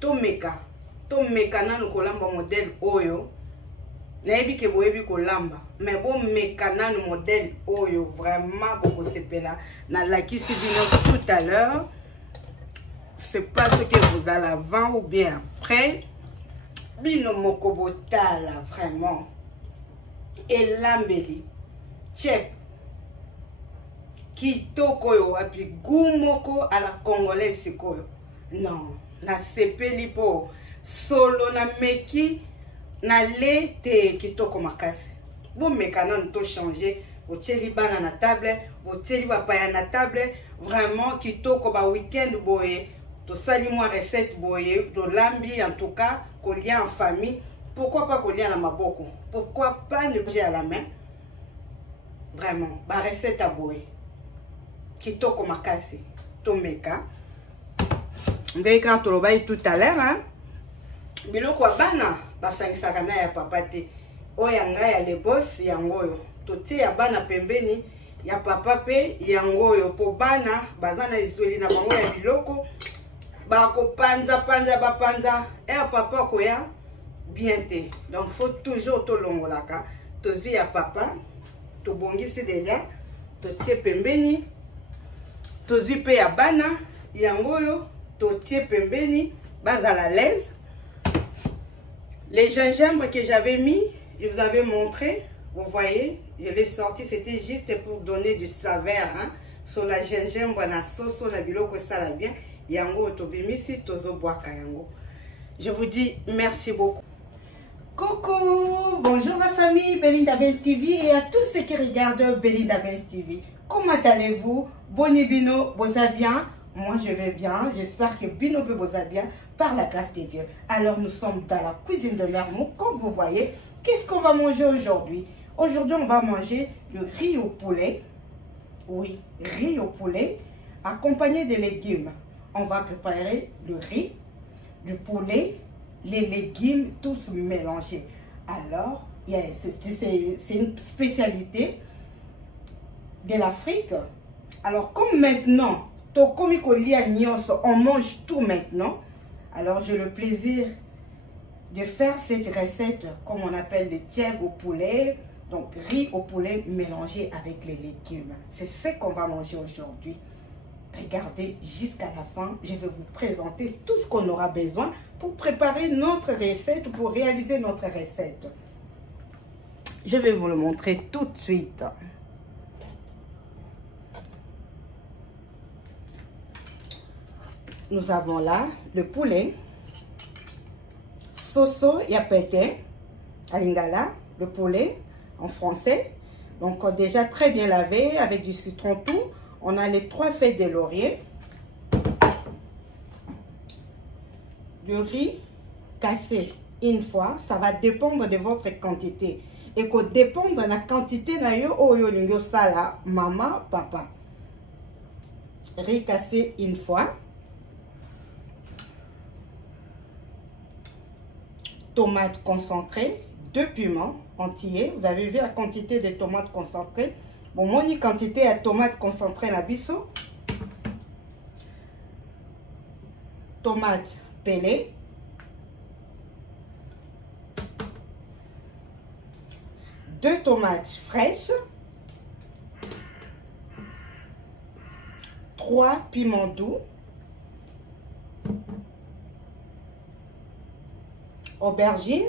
tomeka nanu kolamba modèle oyo nayebi ke boyebi kolamba mais bon meka nanu modèle oyo vraiment bokosepela na lakisi bino tout à l'heure. C'est pas ce que vous allez avant ou bien après. Bino moko botala vraiment elambeli chep kitoko yo api gumoko à la congolaise sikoyo. Non, na sepeli po solo na meki na lete kitoko makasi. Bon mekana to changer, botieli bana na table, botieli bapaya na table, vraiment kitoko ba week-end boye, to sali moi recette boye, to lambi en tout cas, coller en famille. Pourquoi pas coller à la maboko? Pourquoi pas ne pas à la main? Vraiment, ba recette à boye. Kitoko makasi, to meka. Ndeka to lobai tout à l'heure, hein? Biloko bana basangisaka na ya papa te oya ngai ya le boss yangoyo totie ya bana pembeni ya papa pe yangoyo po bana bazana izoli na bango ya biloko bako panza bapanza ya papa koya bien te. Donc faut toujours to longolaka tozi ya papa to bongisi déjà totie pembeni tozi pe ya bana yangoyo totie pembeni bazala l'aise. Les gingembre que j'avais mis, je vous avais montré, vous voyez, je l'ai sorti, c'était juste pour donner du saveur, hein, sur la gingembre, na sauce, na biloko ça la bien, yango tobimisi tozo boaka yango. Je vous dis merci beaucoup. Coucou, bonjour la famille Belinda Benz TV et à tous ceux qui regardent Belinda Benz TV. Comment allez-vous? Boni bino, boza bien? Moi je vais bien, j'espère que bino peut boza bien. Par la grâce de Dieu. Alors nous sommes dans la cuisine de l'Hermont. Comme vous voyez, qu'est-ce qu'on va manger aujourd'hui? Aujourd'hui, on va manger le riz au poulet. Oui, riz au poulet, accompagné de légumes. On va préparer le riz, le poulet, les légumes, tous mélangés. Alors, c'est une spécialité de l'Afrique. Alors, comme maintenant, on mange tout maintenant. Alors, j'ai le plaisir de faire cette recette, comme on appelle le tiègue au poulet. Donc, riz au poulet mélangé avec les légumes. C'est ce qu'on va manger aujourd'hui. Regardez jusqu'à la fin. Je vais vous présenter tout ce qu'on aura besoin pour préparer notre recette, pour réaliser notre recette. Je vais vous le montrer tout de suite. Nous avons là le poulet, soso yapete, à lingala, le poulet en français. Donc déjà très bien lavé avec du citron tout. On a les 3 feuilles de laurier. Le riz cassé une fois, ça va dépendre de votre quantité. Et qu'on dépend de la quantité na yo oyo lingo sala, maman, papa. Riz cassé une fois. Tomates concentrées, 2 piments entiers. Vous avez vu la quantité de tomates concentrées. Bon, mon quantité de tomates concentrées la bisso. Tomates pelées. Deux tomates fraîches. 3 piments doux. Aubergine,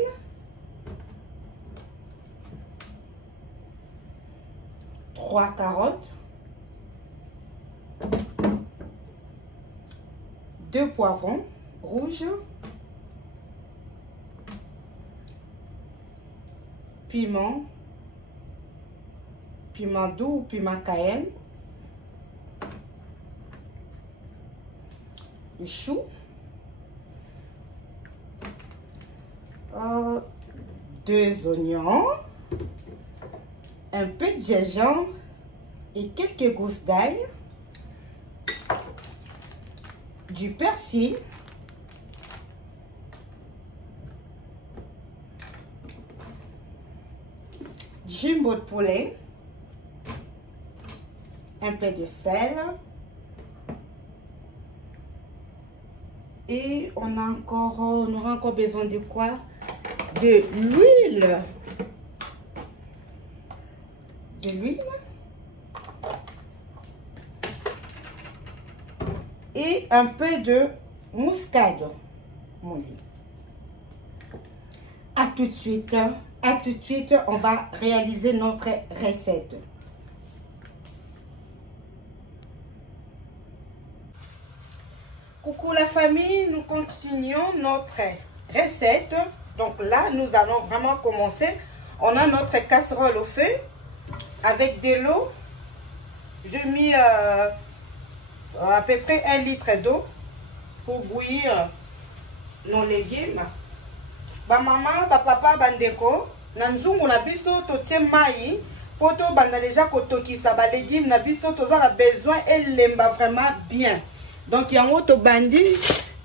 3 carottes, 2 poivrons rouges, piment doux ou piment cayenne, le chou, 2 oignons, un peu de gingembre et quelques gousses d'ail, du persil, jumbo de poulet, un peu de sel, Et on aura encore besoin de quoi? De l'huile. De l'huile. Et un peu de muscade. À tout de suite. À tout de suite, on va réaliser notre recette. Coucou la famille, nous continuons notre recette. Donc là, nous allons vraiment commencer. On a notre casserole au feu avec de l'eau. J'ai mis à peu près 1 litre d'eau pour bouillir nos légumes. Ba maman, ba papa, bandeko, na nzungu na biso totie mai poto banda déjà kotokisa ba légumes na biso toza na besoin elemba vraiment bien. Donc yango to bandi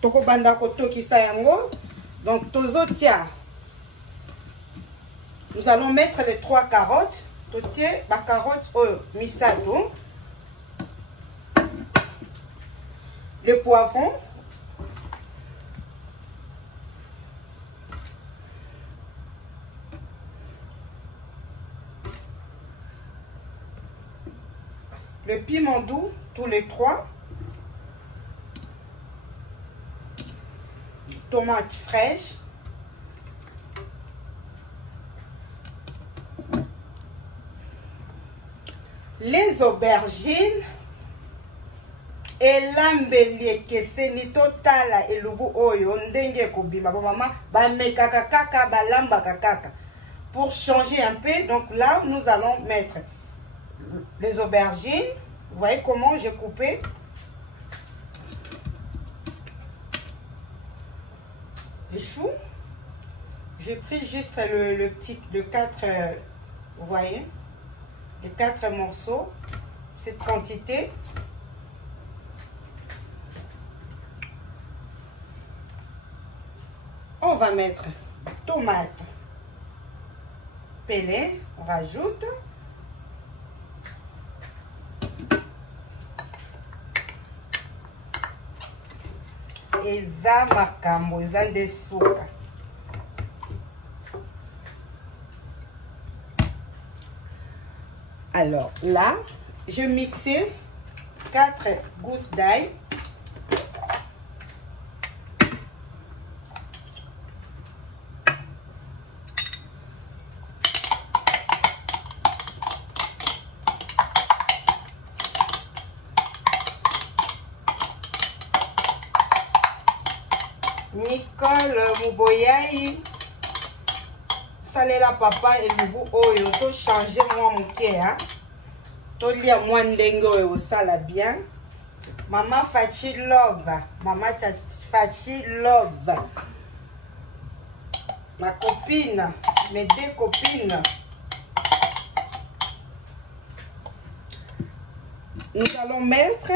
toko banda kotokisa yango. Donc tozo tia. Nous allons mettre les 3 carottes. Totie ba carotte misato. Le poivron. Le piment doux, tous les 3. Tomates fraîches. Les aubergines. Et l'ambelier que c'est ni totala et lubu oyo ndenge kobima ba maman ba mekaka kaka ba lamba kaka pour changer un peu. Donc là nous allons mettre les aubergines. Vous voyez comment j'ai coupé. Les choux. J'ai pris juste le 4, vous voyez, les 4 morceaux, cette quantité. On va mettre tomate pelée, on rajoute. Et ça makambo, ça des souka. Alors là, je mixais 4 gousses d'ail. Nicole Mouboyaï, salela papa et lubu oyo to changer moi muke hein. To lia moi ndenge oyo sala bien. Maman Fachi love, maman Fachi love. Ma copine, mes 2 copines. Nous allons mettre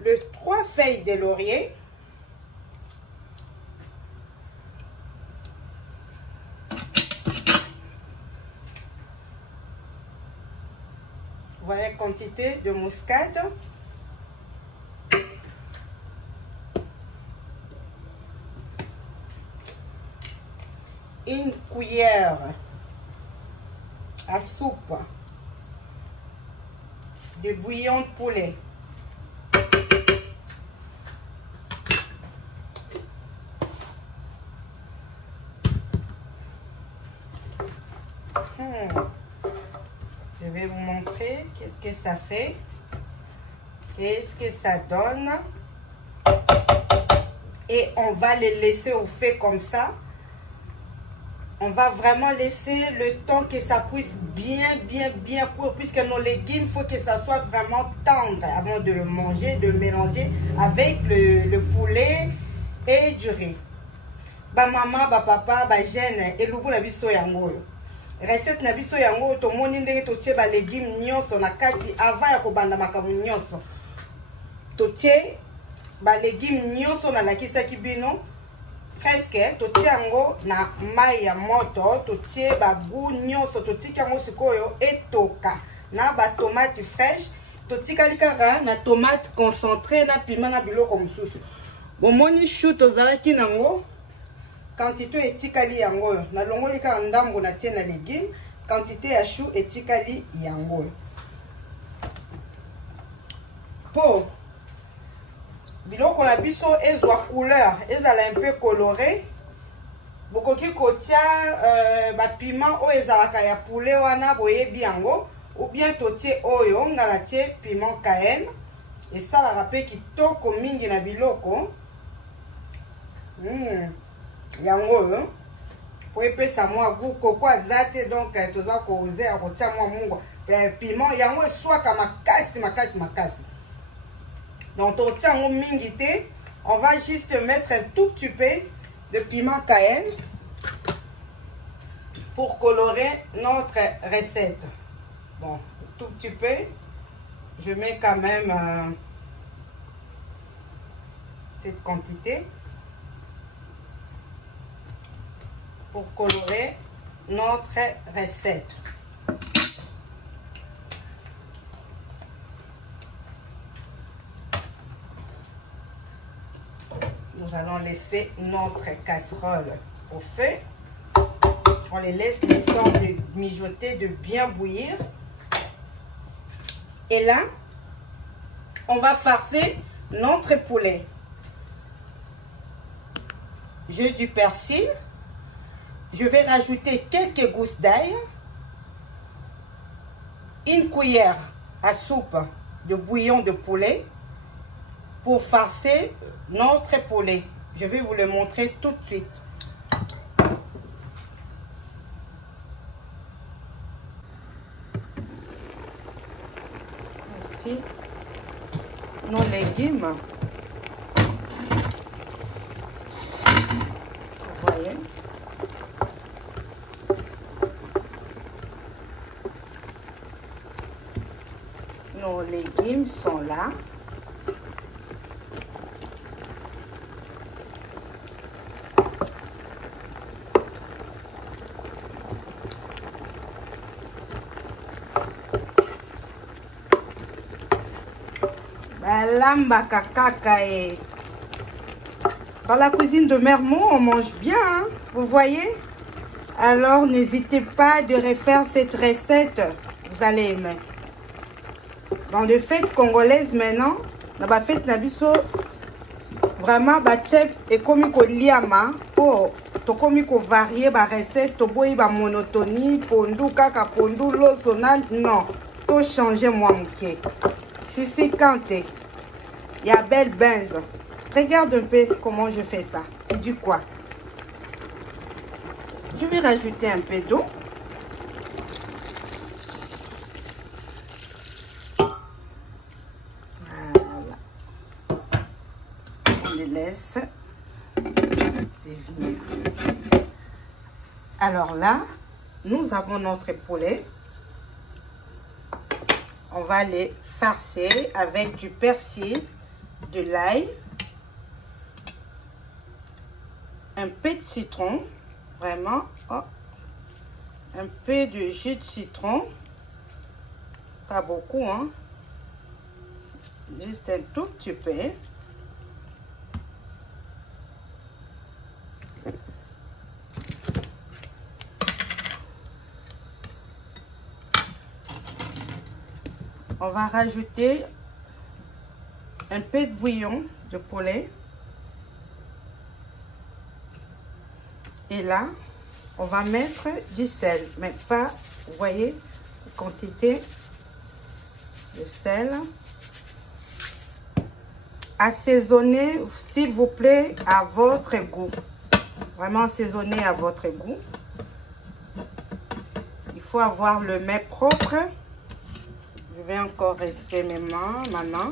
les 3 feuilles de laurier. Voilà la quantité de muscade. Une cuillère à soupe de bouillon de poulet. Je vais vous montrer qu'est-ce que ça fait, qu'est-ce que ça donne. Et on va les laisser au feu comme ça. On va vraiment laisser le temps que ça puisse bien cuire, puisque nos légumes, il faut que ça soit vraiment tendre avant de le manger, de le mélanger avec le poulet et du riz. Ba maman, ba papa, ba jeune, et l'ubu na biso yango. Recette na biso yango to moni ndenge to tie ba légumes nyonso na kati avant ya kobanda makambo nyonso. To tie ba légumes nyonso na lakisaki bino presque to tie yango na mai ya moto, to tie ba goût nyonso, to tie yango sikoyo etoka na ba tomate fraîche, to tika likaka na tomate concentrée na piment na biloko mosusu. bomoni chou tozalaki nango quantité etikali yango na longoli ka ndambo na tie na légume quantité ya chou etikali yango po biloko na biso ezwa couleur ezala un peu coloré bokoki kotia ba piment oyo ezalaka ya poulet wana boyebi yango ou bien totie oyo nga na tie piment cayenne esalaka pe kitoko mingi na biloko yango po epesa mwa goût koko aza te donc toza koze ya kotia mwa mungwa piment yango eswaka makasi makasi makasi donc totia yango mingi te on va juste mettre un tout petit peu de piment cayenne pour colorer notre recette. Bon, tout petit peu, je mets quand même cette quantité pour colorer notre recette. Nous allons laisser notre casserole au feu. On les laisse le temps de mijoter, de bien bouillir. Et là, on va farcer notre poulet. J'ai du persil. Je vais rajouter quelques gousses d'ail. Une cuillère à soupe de bouillon de poulet pour farcer notre poulet. Je vais vous le montrer tout de suite. Ici, nos légumes. Vous voyez? Nos légumes sont là. Lamba kaka et dans la cuisine de Mermont on mange bien hein, vous voyez, alors n'hésitez pas de refaire cette recette, vous allez aimer. Dans les fêtes congolaises maintenant na ba fête na biso vraiment ba chef et komi ko liama po to komi ko varier ba recette to boyi ba monotonie pondu kaka pondu loso non to changer moi muke si kanté. Il y a belle benze. Regarde un peu comment je fais ça. C'est du quoi? Je vais rajouter un peu d'eau. Voilà. On les laisse dévenir. Alors là, nous avons notre poulet. On va les farcer avec du persil, de l'ail, un peu de citron, vraiment, oh, un peu de jus de citron, pas beaucoup, hein, juste un tout petit peu. On va rajouter un peu de bouillon de poulet. Et là, on va mettre du sel, mais pas, vous voyez, quantité de sel. Assaisonnez, s'il vous plaît, à votre goût. Vraiment assaisonner à votre goût. Il faut avoir le mets propre. Je vais encore rester ma main.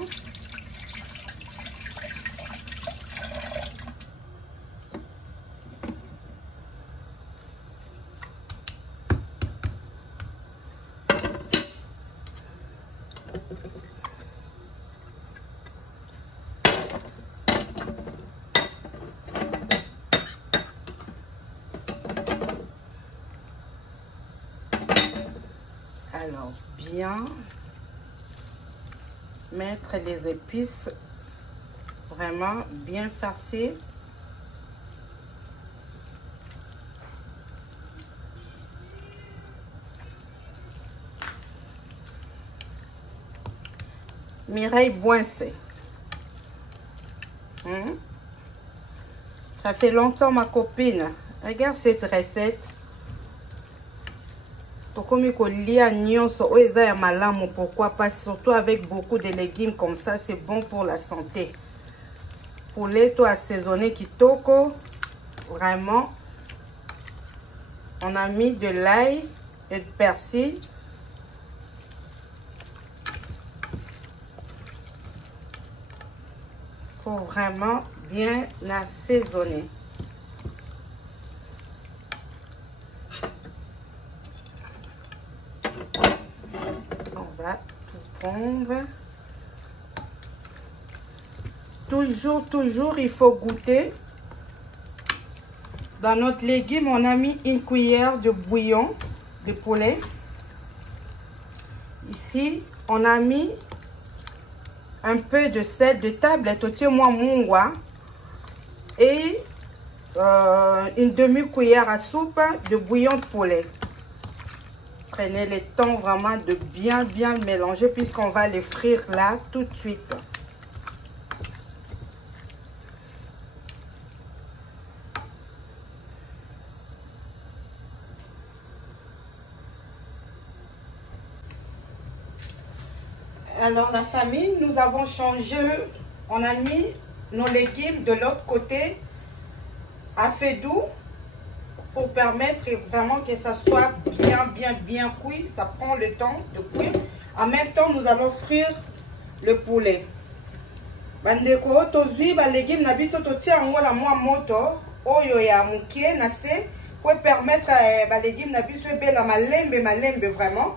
Alors, bien mettre les épices Vraiment bien farci. Mireille Boincé. Ça fait longtemps ma copine. Regarde cette recette. Pourquoi pas, surtout avec beaucoup de légumes comme ça, c'est bon pour la santé. Poulet tout assaisonné kitoko. Vraiment. On a mis de l'ail et de persil. Faut vraiment bien assaisonner. On va tout prendre. Toujours, il faut goûter. Dans notre légume, on a mis une cuillère de bouillon de poulet. Ici, on a mis un peu de sel de table, et une demi-cuillère à soupe de bouillon de poulet. Prenez le temps vraiment de bien mélanger puisqu'on va les frire là tout de suite. Alors la famille, nous avons changé, on a mis nos légumes de l'autre côté à feu doux pour permettre vraiment que ça soit bien cuit. Ça prend le temps de cuire. En même temps, nous allons frire le poulet. Bandeko tozui ba légumes na biso totia ngo la mwa moto oyo ya mukie na se pour permettre ba légumes na biso bela malembe vraiment.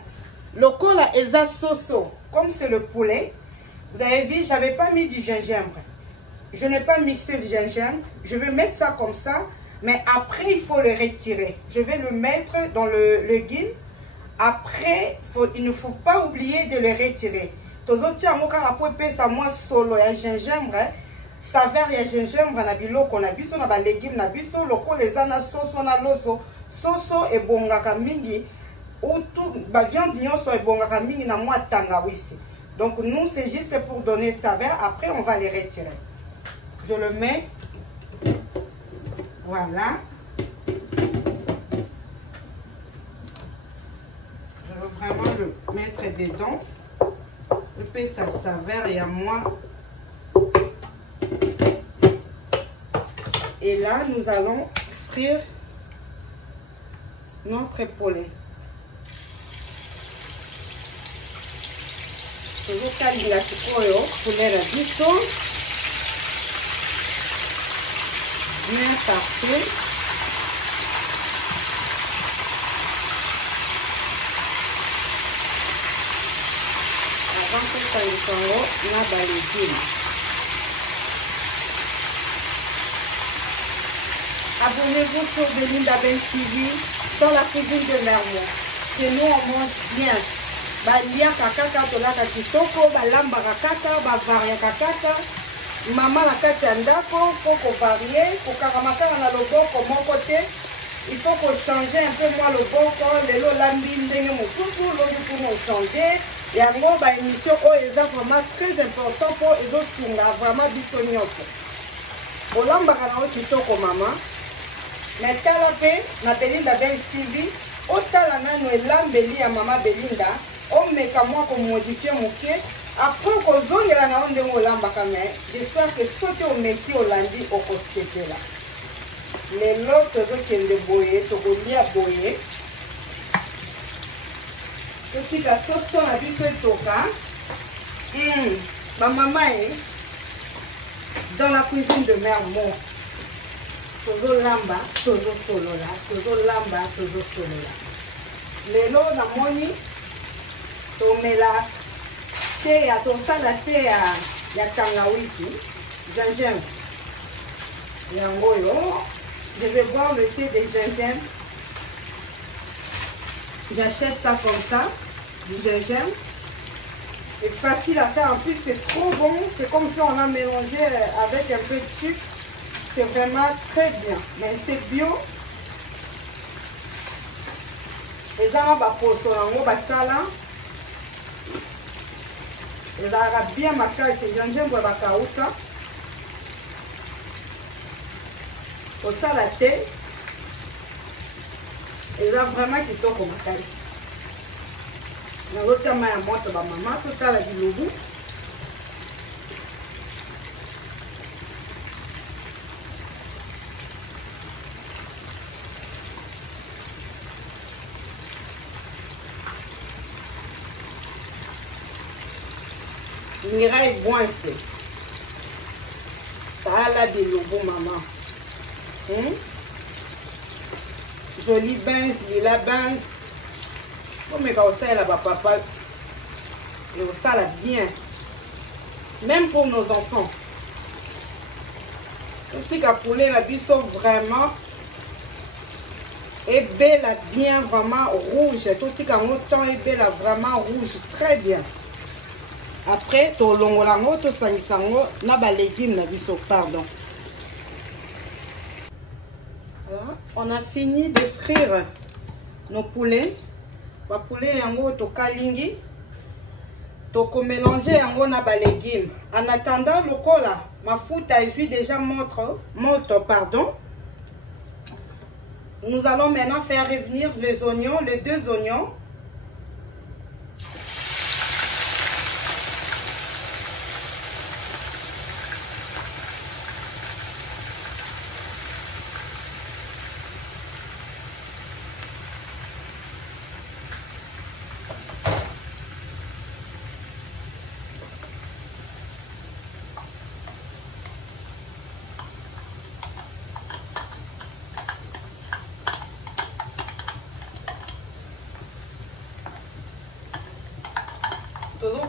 Le cola eza soso. Comme c'est le poulet, vous avez vu, j'avais pas mis du gingembre. Je n'ai pas mixé le gingembre. Je vais mettre ça comme ça. Mais après, il faut le retirer. Je vais le mettre dans le légume. Après, il ne faut pas oublier de le retirer. Tozoti amoka rapoué ça moi solo ya gingembre. Saveur ya gingembre na biloko na biso na ba légumes na biso loko les ana soso na loso. Soso e bongaka mingi. Ou tout ba viande nyonso e bongaka mingi na moi tangawisi. Donc nous c'est juste pour donner saveur. Après on va les retirer. Je le mets. Voilà. Je veux vraiment le mettre dedans. Je fais sa saveur et à moi. Et là, nous allons frire notre poulet. Je vais caler la poulet à biso. Bien parfait. Avant que ça ait on a balayé. Abonnez-vous sur Belinda Benz TV dans la cuisine de Mermo. Chez nous on mange bien. Balia kakaka tolaka kitoko, balamba kakaka, bavaria kakaka. Maman la kati andako, faut qu'on varie, pour karamaka na loboko mon côté. Il faut qu'on change un peu moi le boko, le lo lambi ndenge mosusu, l'autre pour nous changer. Et en gros, bah émission est vraiment très important pour les autres qui ont vraiment bisognoso. Olamba kana kitoko maman. Mais tala pe na Belinda Benz TV, otala nano elambeli ya maman Belinda, on met comme moi qu'on modifie mon pied. Après qu'on zone la na onde olamba kame, j'espère que sauter au métier olandi au costété là. Les lots qui ont boyé, to bolia boyé. Tout ka sauce on a vu que toka. Ma maman est dans la cuisine de Mermo. Toujours lamba, toujours solo là, toujours lamba, toujours solo là. Les lots na moni, to mela. Thé à ton salade, thé à tangawisi, gingembre. Je vais boire le thé de gingembre. J'achète ça comme ça, du gingembre. C'est facile à faire. En plus, c'est trop bon. C'est comme si on a mélangé avec un peu de sucre. C'est vraiment très bien. Mais c'est bio. Et ça va poso yango basala. Et ça va bien makasi. J'aime bien bakauka. Au ça la thé. Et ça vraiment kitoko makasi. Nango tia mai ya moto ba mama totala bilubu. Mireille Boinse. Tala bilubu maman. Jolie Benz, Lila Benz. Comme ça, là, papa, ça là bien. Même pour nos enfants. Aussi qu'à poulet, la biso vraiment. Et belle, bien, vraiment rouge. Tout ce qu'à autant et belle, vraiment rouge. Très bien. Après, to longolango, to sangisango, na ba légumes, na biso, pardon. Voilà. On a fini de frire nos poulets. Ba poulet yango to kalingi. To ko mélanger yango na ba légumes. En attendant, le cola, ma futa est déjà morte, pardon. Nous allons maintenant faire revenir les oignons, les 2 oignons.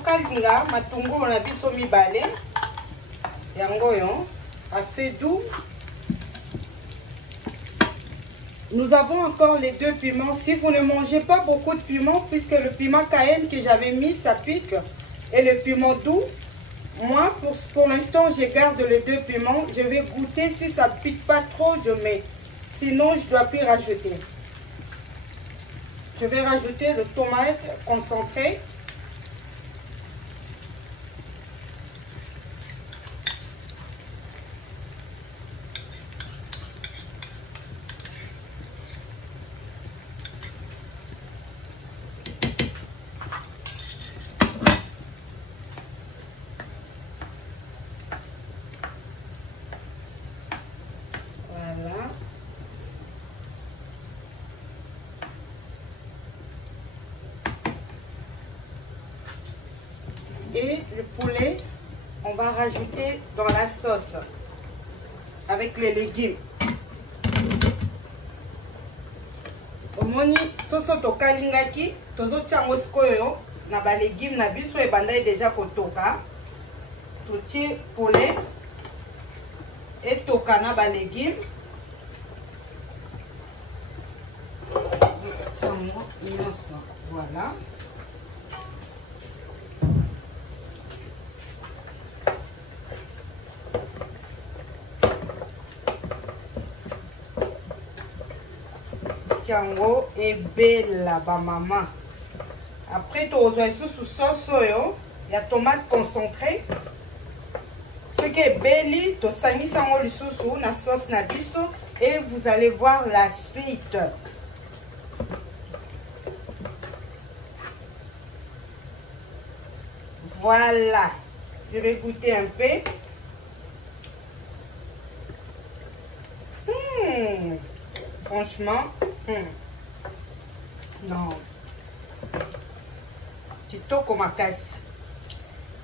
Kalinga matungulu na biso mibale yango yo a fait doux. Nous avons encore les 2 piments. Si vous ne mangez pas beaucoup de piment, puisque le piment cayenne que j'avais mis ça pique, et le piment doux, moi pour l'instant je garde les 2 piments. Je vais goûter, si ça pique pas trop je mets, sinon je dois plus rajouter. Je vais rajouter le tomate concentré. Et le poulet, on va rajouter dans la sauce avec les légumes. Omoni soso to kalingaki, tozo tiango sikoyo na ba légumes na biso e bandai déjà kotoka. Totie poulet et toka na ba légumes. Voilà. Yango et belle ba maman. Après tu as sous sauce soyo, il y a tomate concentrée. Ce qui est belli, tu sani sango le sous na sauce na biso et vous allez voir la suite. Voilà. Je vais goûter un peu. Franchement, non. Kitoko makasi.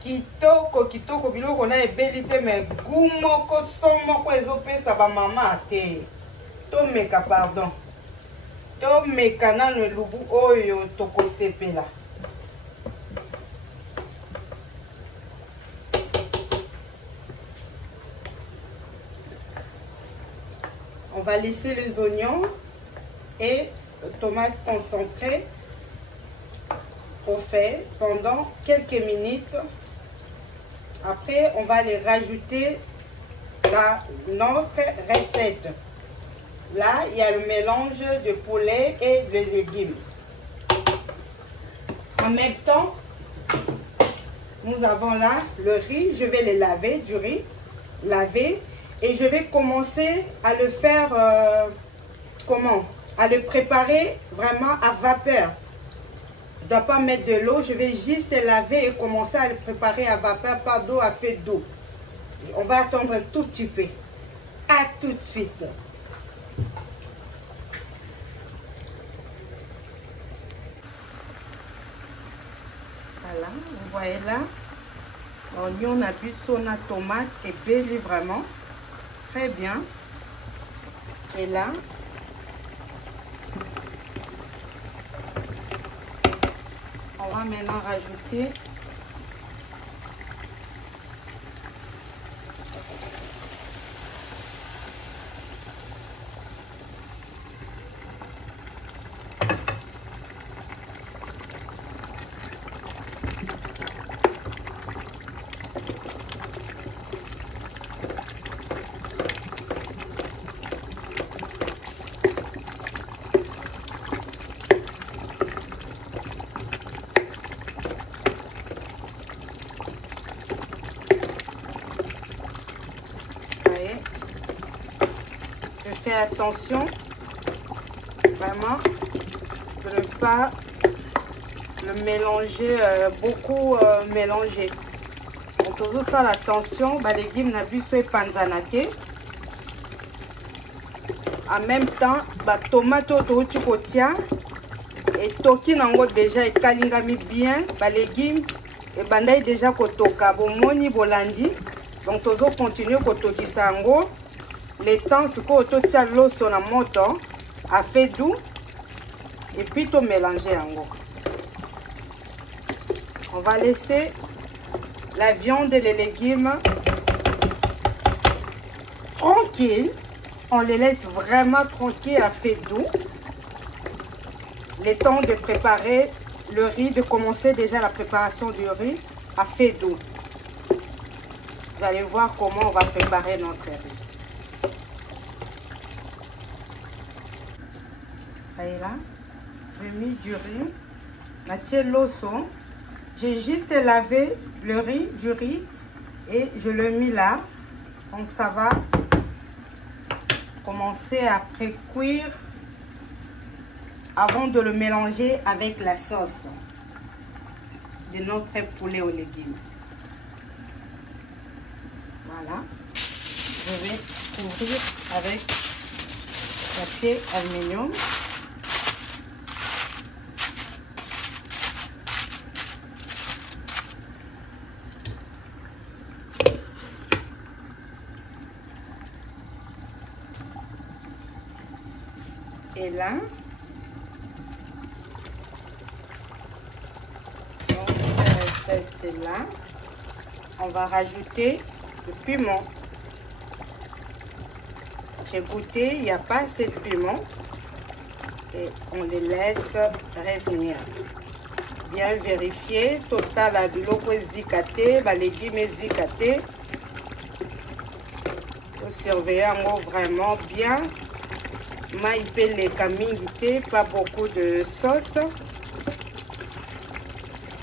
Kitoko biloko na ebelite me gumoko somoko ezopesa ba mama te. Tomeka pardon. Tomeka nanu lubu oyo tokosepela. On va laisser les oignons et le tomate concentré au fait pendant quelques minutes. Après, on va les rajouter notre recette. Là, il y a le mélange de poulet et de légumes. En même temps, nous avons là le riz. Je vais les laver, du riz, laver. Et je vais commencer à le faire, à le préparer vraiment à vapeur. Je ne dois pas mettre de l'eau, je vais juste laver et commencer à le préparer à vapeur, pas d'eau, à feu d'eau. On va attendre un tout petit peu. À tout de suite. Voilà, vous voyez là, l'oignon, on a bu son tomate et belli vraiment. Très bien. Et là, on va maintenant rajouter fais attention vraiment de ne pas le mélanger beaucoup mélanger. Donc toujours ça l'attention, les légumes n'a plus fait panzanate. En même temps, tomate au tient et toki nango déjà et kalingami bien, légumes et bandai déjà kotoka bomoni bolandi. Donc toujours continuer kotoki sango. Le temps, ce qu'on a l'eau sur la moto, à fait doux, et puis tout mélanger en gros. On va laisser la viande et les légumes tranquilles. On les laisse vraiment tranquilles à fait doux. Le temps de préparer le riz, de commencer déjà la préparation du riz à fait doux. Vous allez voir comment on va préparer notre riz. Et là, j'ai mis du riz, la tienne l'osso. J'ai juste lavé le riz, du riz et je le mis là. Donc ça va commencer à pré-cuire avant de le mélanger avec la sauce de notre poulet aux légumes. Voilà, je vais couvrir avec papier aluminium. Et là, là, on va rajouter le piment. J'ai goûté, il n'y a pas assez de piment. Et on les laisse revenir. Bien vérifier, total à biloko zikate, légumes zikate. Faut surveiller vraiment bien. Maïpé les kamingité, pas beaucoup de sauce.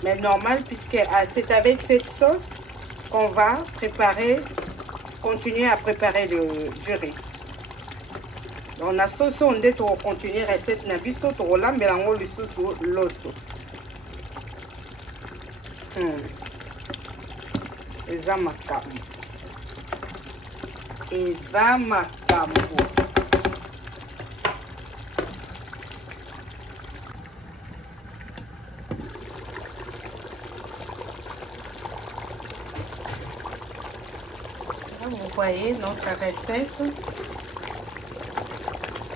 Mais normal puisque c'est avec cette sauce qu'on va préparer, continuer à préparer du riz. On a sauce, on dit qu'on continue la recette nabiso, on l'a mélange le sous l'osso. Et ça macabre. Et ça macabre. Vous voyez notre recette.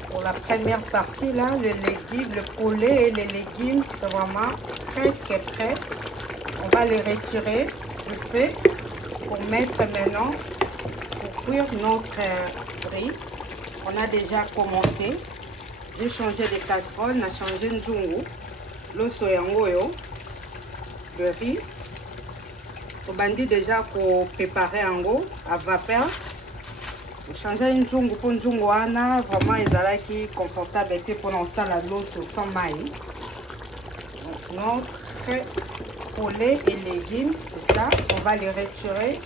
Pour la première partie là, le poulet et les légumes, c'est vraiment presque prêt. On va les retirer du feu pour mettre maintenant, pour cuire notre riz. On a déjà commencé. J'ai changé de casserole, on a changé de jungu. L'osso yango yo. le riz. On bandit déjà pour préparer en gros à vapeur. On change une jungle pour une jungle. Vraiment, ils allaient confortable pour nous la l'eau sans maïs. Donc, notre poulet et légumes, c'est ça. On va les retirer.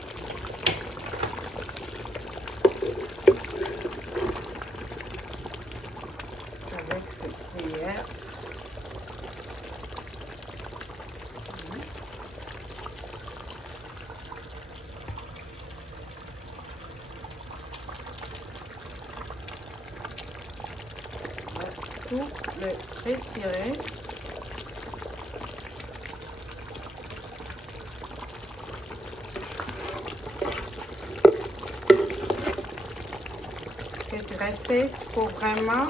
Avec cette cuillère. Tout le retirer. Cette recette pour vraiment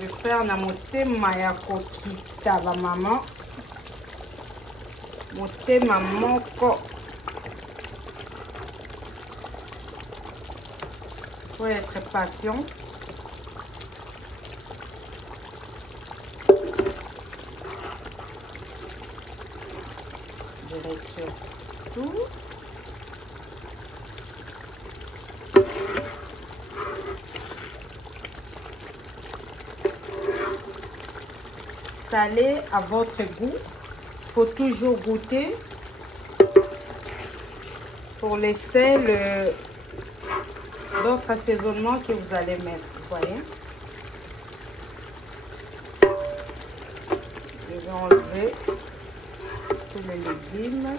le faire na motema ya kokita ba maman, motema moko. Faut être patient. Je retire tout. Salez à votre goût. Il faut toujours goûter pour laisser l'autre assaisonnement que vous allez mettre. Vous voyez? Je vais enlever tous les légumes.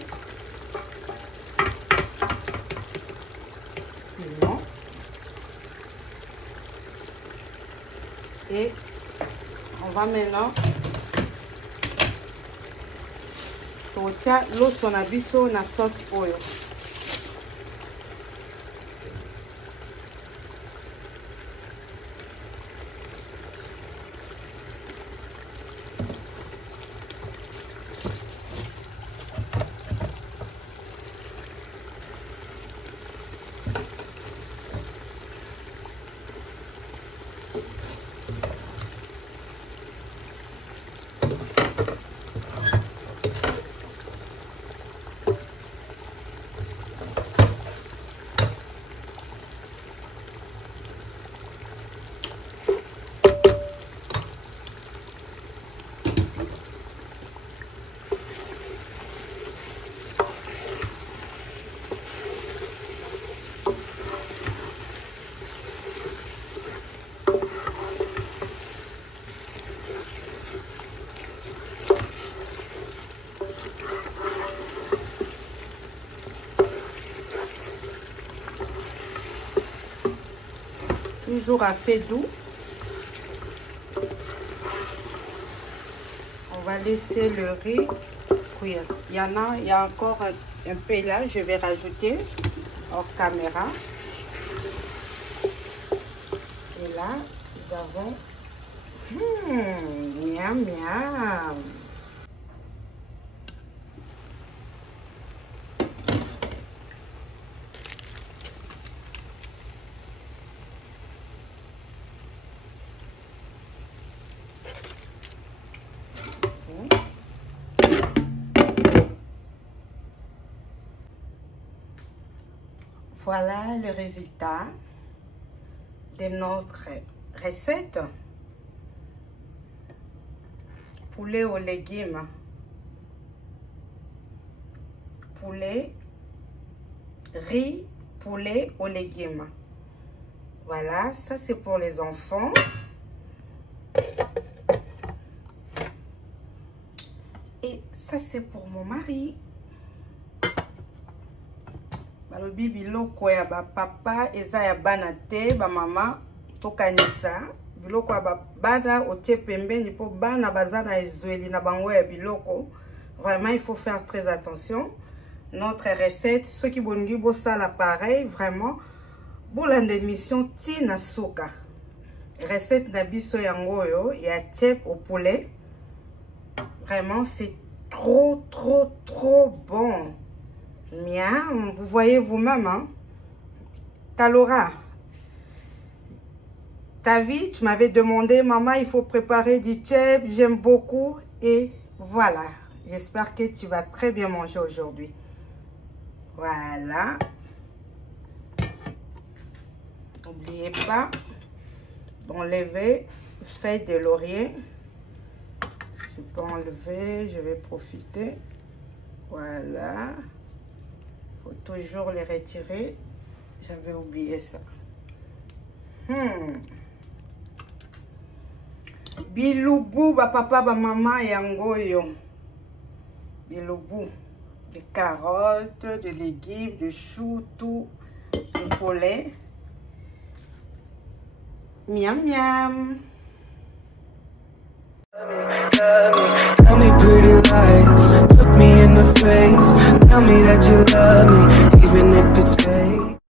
Piment. Et on va maintenant totia l'eau son habito na sauce oil. Toujours à feu doux. On va laisser le riz cuire. Il y a encore un peu là, je vais rajouter hors caméra. Et là, nous avons miam miam. Voilà le résultat de notre recette. Poulet aux légumes. Poulet, riz, poulet aux légumes. Voilà, ça c'est pour les enfants. Et ça c'est pour mon mari. Balobi biloko ya ba papa eza ya bana te ba mama tokanisa biloko ya ba bana otie pembeni po bana bazana ezweli na bango ya biloko. Vraiment il faut faire très attention. Notre recette ceux qui bongi bo sala pareil vraiment bolanda émission tina suka. Recette na biso yango yo ya tchep au poulet. Vraiment c'est trop bon. Miam, vous voyez vous-même, hein? Talora, ta vie, tu m'avais demandé, maman, il faut préparer du tchèp, j'aime beaucoup. Et voilà, J'espère que tu vas très bien manger aujourd'hui. Voilà. N'oubliez pas d'enlever feuille de laurier. Je peux enlever, je vais profiter. Voilà. Il faut toujours les retirer. J'avais oublié ça. Biloubou, ba papa, ba maman, yangoyo. Biloubou. Des carottes, des légumes, des choux, tout. Du poulet. Miam miam. Tell me pretty lies, look me in the face, tell me that you love me, even if it's fake.